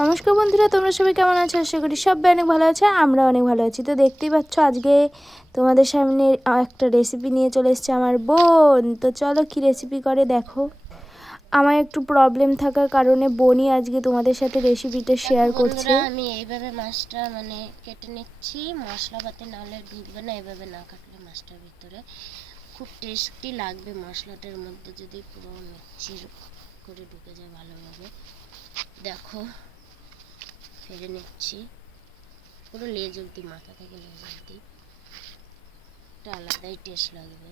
নমস্কার বন্ধুরা, তোমরা সবাই কেমন আছো? আশা করি সবাই অনেক ভালো আছে, আমরা অনেক ভালো আছি। তো দেখতেই পাচ্ছ আজকে তোমাদের সামনে একটা রেসিপি নিয়ে চলে এসেছে আমার বোন। তো চলো কি রেসিপি করে দেখো। আমার একটু প্রবলেম থাকার কারণে বোনই আজকে তোমাদের সাথে রেসিপিটা শেয়ার করছে। আমি এইভাবে মাছটা কেটে নিচ্ছি, মশলাপাতি নাহলে ঢুকবে না। এইভাবে না কাটলে মাছটার ভিতরে খুব টেস্টি লাগবে। মশলাটার মধ্যে যদি পুরো মিক্সির করে ঢুকে যায় ভালোভাবে। দেখো ফেলে নিচ্ছি পুরো লেজ অবধি, মাথা থেকে লেজ অবধি। একটা আলাদাই টেস্ট লাগবে।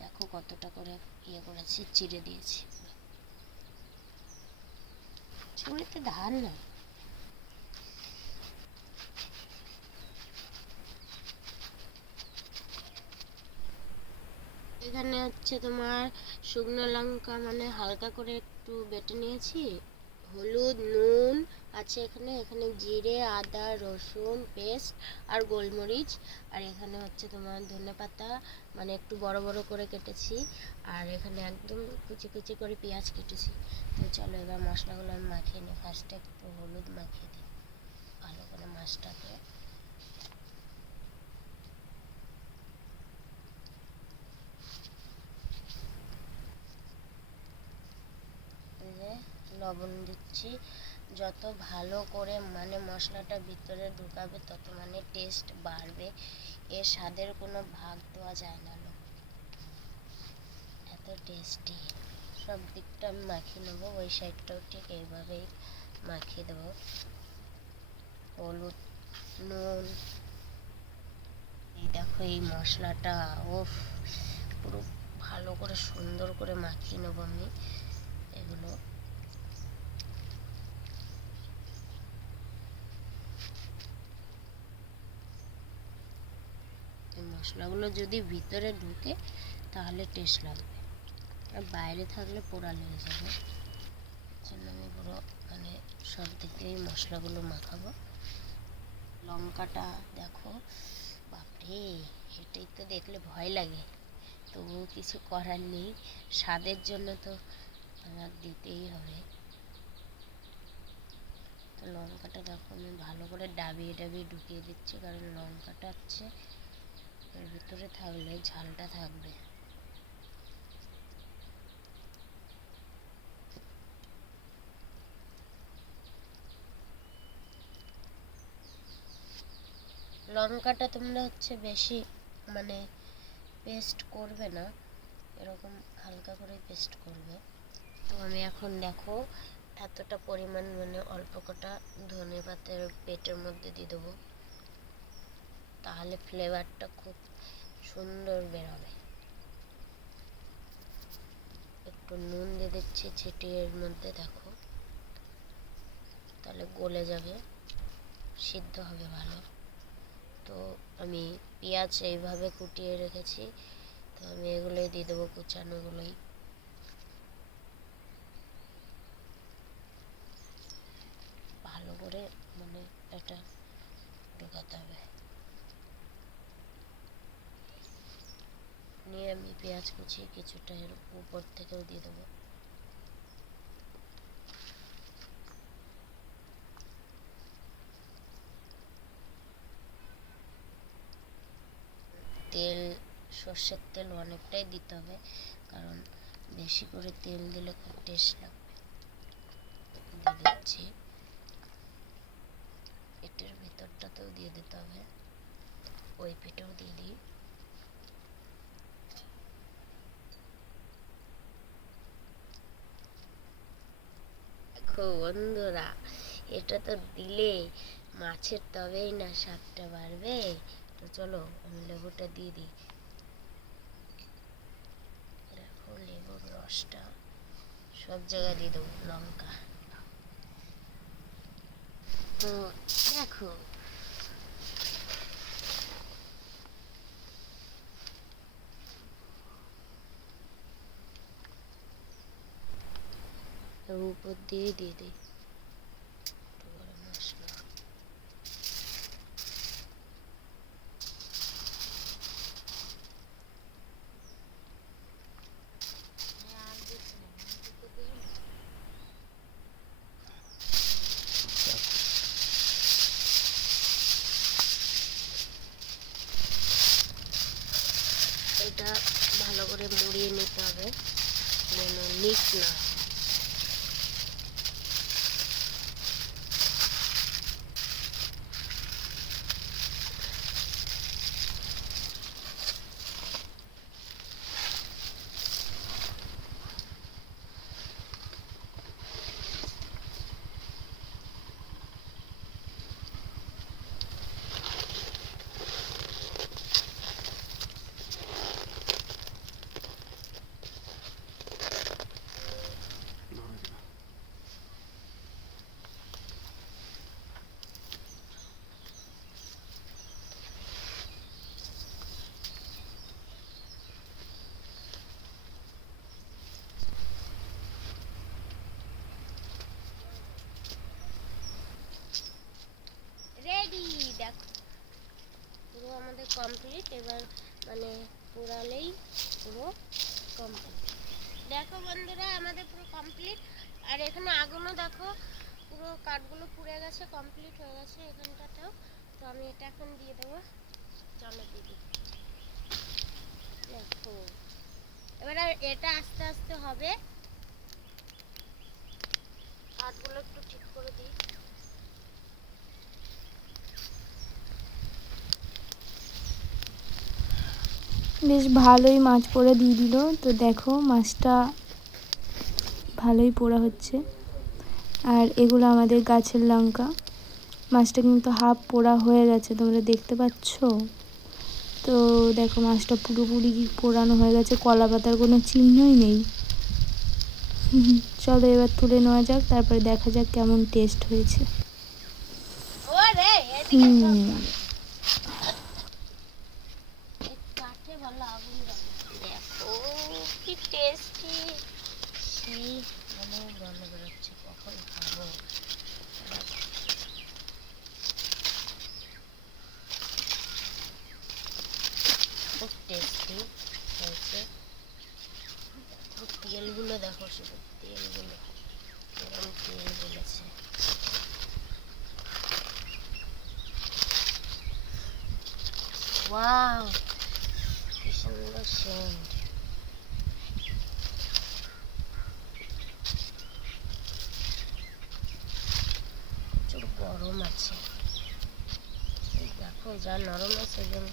দেখো কতটা করে ইয়ে করেছি, চিড়ে দিয়েছি। ছুরিতে ধার না, এখানে হচ্ছে তোমার শুকনো লঙ্কা হালকা করে একটু বেটে নিয়েছি, হলুদ, নুন আছে এখানে, এখানে জিরে, আদা, রসুন পেস্ট আর গোলমরিচ। আর এখানে হচ্ছে তোমার ধনেপাতা একটু বড় বড় করে কেটেছি। আর এখানে একদম কুচি কুচি করে পেঁয়াজ কেটেছি। তো চলো এবার মশলাগুলো আমি মাখিয়ে নিই। ফার্স্টে একটু হলুদ মাখিয়ে দিই ভালো করে মাছটাকে। লবণ দিচ্ছি। যত ভালো করে মশলাটা ভিতরে ঢুকাবে তত টেস্ট বাড়বে। এর স্বাদের কোনো ভাগ দেওয়া যায় না, এত টেস্টি। সব দিকটা আমি মাখিয়ে নেবো, ওই সাইডটাও ঠিক এইভাবেই মাখিয়ে দেবো। হলুদ, নুন, এই দেখো এই মশলাটা পুরো ভালো করে সুন্দর করে মাখিয়ে নেবো আমি এগুলো। মশলাগুলো যদি ভিতরে ঢুকে তাহলে টেস্ট লাগবে, আর বাইরে থাকলে পোড়া লেগে যাবে। জন্য আমি পুরো সব দিক দিয়ে মশলাগুলো মাখাবো। লঙ্কাটা দেখো, বাপরে, এটাই তো দেখলে ভয় লাগে, তবুও কিছু করার নেই। স্বাদের জন্য তো আমার দিতেই হবে। তো লঙ্কাটা দেখো আমি ভালো করে ডাবিয়ে ডাবিয়ে ঢুকিয়ে দিচ্ছি, কারণ লঙ্কাটা হচ্ছে এর ভিতরে থাকলে ঝালটা থাকবে। লঙ্কাটা তোমরা হচ্ছে বেশি পেস্ট করবে না, এরকম হালকা করে পেস্ট করবে। তো আমি এখন দেখো এতটা পরিমাণ অল্প কটা ধনেপাতার পেটের মধ্যে দিয়ে দেবো, তাহলে ফ্লেভারটা খুব সুন্দর বেরোবে। একটু নুন দিয়ে দিচ্ছি ছিটিয়ে এর মধ্যে, দেখো তাহলে গলে যাবে, সিদ্ধ হবে ভালো। তো আমি পেঁয়াজ এইভাবে কুটিয়ে রেখেছি, তো আমি এগুলোই দিয়ে দেবো, কুচানোগুলোই। ভালো করে এটা ঢোকাতে হবে। নিয়ে আমি পেঁয়াজ কুচি কিছুটা এর উপর থেকেও দিয়ে দেবো। তেল, সর্ষের তেল অনেকটাই দিতে হবে, কারণ বেশি করে তেল দিলে খুব টেস্ট লাগবে। দিয়ে দিচ্ছি, পেটের ভিতরটাতেও দিয়ে দিতে হবে, ওই পেটেও দিয়ে দিই। দেখো বন্ধুরা, এটা তো দিলে মাছের তবেই না স্বাদটা বাড়বে। তো চলো আমি লেবুটা দিয়ে দিই। দেখো লেবুর রসটা সব জায়গায় দিয়ে দেবো, লঙ্কা। তো দেখো উপর দিয়ে দিই গরম মশলা। লিক না। রেডি, দেখো পুরো আমাদের কমপ্লিট। এবার মানে পোড়ালেই পুরো কমপ্লিট। দেখো বন্ধুরা আমাদের পুরো কমপ্লিট। আর এখানে আগুনও দেখো পুরো কাঠগুলো পুড়ে গেছে, কমপ্লিট হয়ে গেছে এখানটাতেও। তো আমি এটা এখন দিয়ে দেবো। চলো দিদি, দেখো এবার আর এটা আস্তে আস্তে হবে। কাঠগুলো একটু ঠিক করে দিই। বেশ ভালোই মাছ পোড়া দিয়ে দিল। তো দেখো মাছটা ভালোই পোড়া হচ্ছে। আর এগুলো আমাদের গাছের লঙ্কা। মাছটা কিন্তু হাফ পোড়া হয়ে গেছে, তোমরা দেখতে পাচ্ছ। তো দেখো মাছটা পুরোপুরি পোড়ানো হয়ে গেছে, কলা পাতার কোনো চিহ্নই নেই। চলো এবার তুলে নেওয়া যাক, তারপরে দেখা যাক কেমন টেস্ট হয়েছে। কাঠে ভালো আগুন লাগে। দেখো কি টেস্টি, সেই মানে গন্ধ বেরোচ্ছে, কখন খাবো। খুব টেস্টি হয়েছে। তেলগুলো দেখো, শুধু তেলগুলো গরম তেল বলেছে। ওয়াও, কি সুন্দর সেন্ট। প্রচুর গরম আছে, দেখো যা নরম আছে একদম।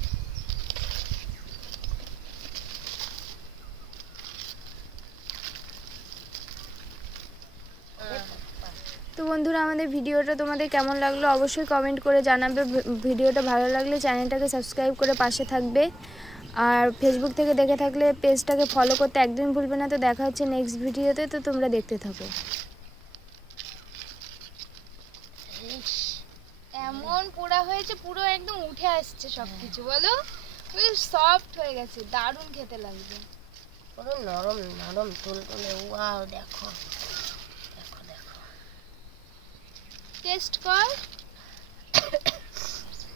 তো বন্ধুরা আমাদের ভিডিওটা তোমাদের কেমন লাগলো অবশ্যই কমেন্ট করে জানাবে। ভিডিওটা ভালো লাগলে চ্যানেলটাকে সাবস্ক্রাইব করে পাশে থাকবে। আর ফেসবুক থেকে দেখে থাকলে পেজটাকে ফলো করতে একদমই ভুলবে না। তো দেখা হচ্ছে নেক্সট ভিডিওতে, তো তোমরা দেখতে থাকো। এমন পোড়া হয়েছে, পুরো একদম উঠে আসছে সবকিছু, বলো বেশ সফট হয়ে গেছে, দারুণ খেতে লাগবে। পুরো নরম নরম তুলতুলে। ওয়াও, দেখো দেখো দেখো টেস্ট কর।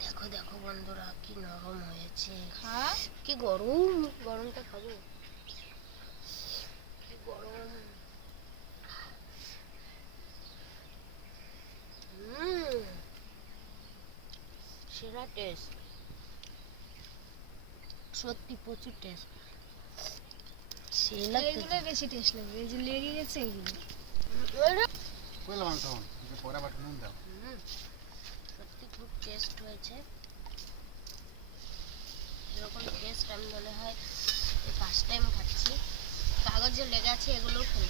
দেখো দেখো বন্ধুরা কি নরম হয়েছে। খা। কি গরম, গরমটা খাবো। কি গরম। সেরা টেস্ট, সত্যি প্রচুর টেস্ট। এইগুলো বেশি টেস্ট লাগবে, এই যে লেগে গেছে এইগুলো। সত্যি খুব টেস্ট হয়েছে। এরকম টেস্ট আমি মনে হয় ফার্স্ট টাইম খাচ্ছি। কাগজে লেগে আছে এগুলো ফেলে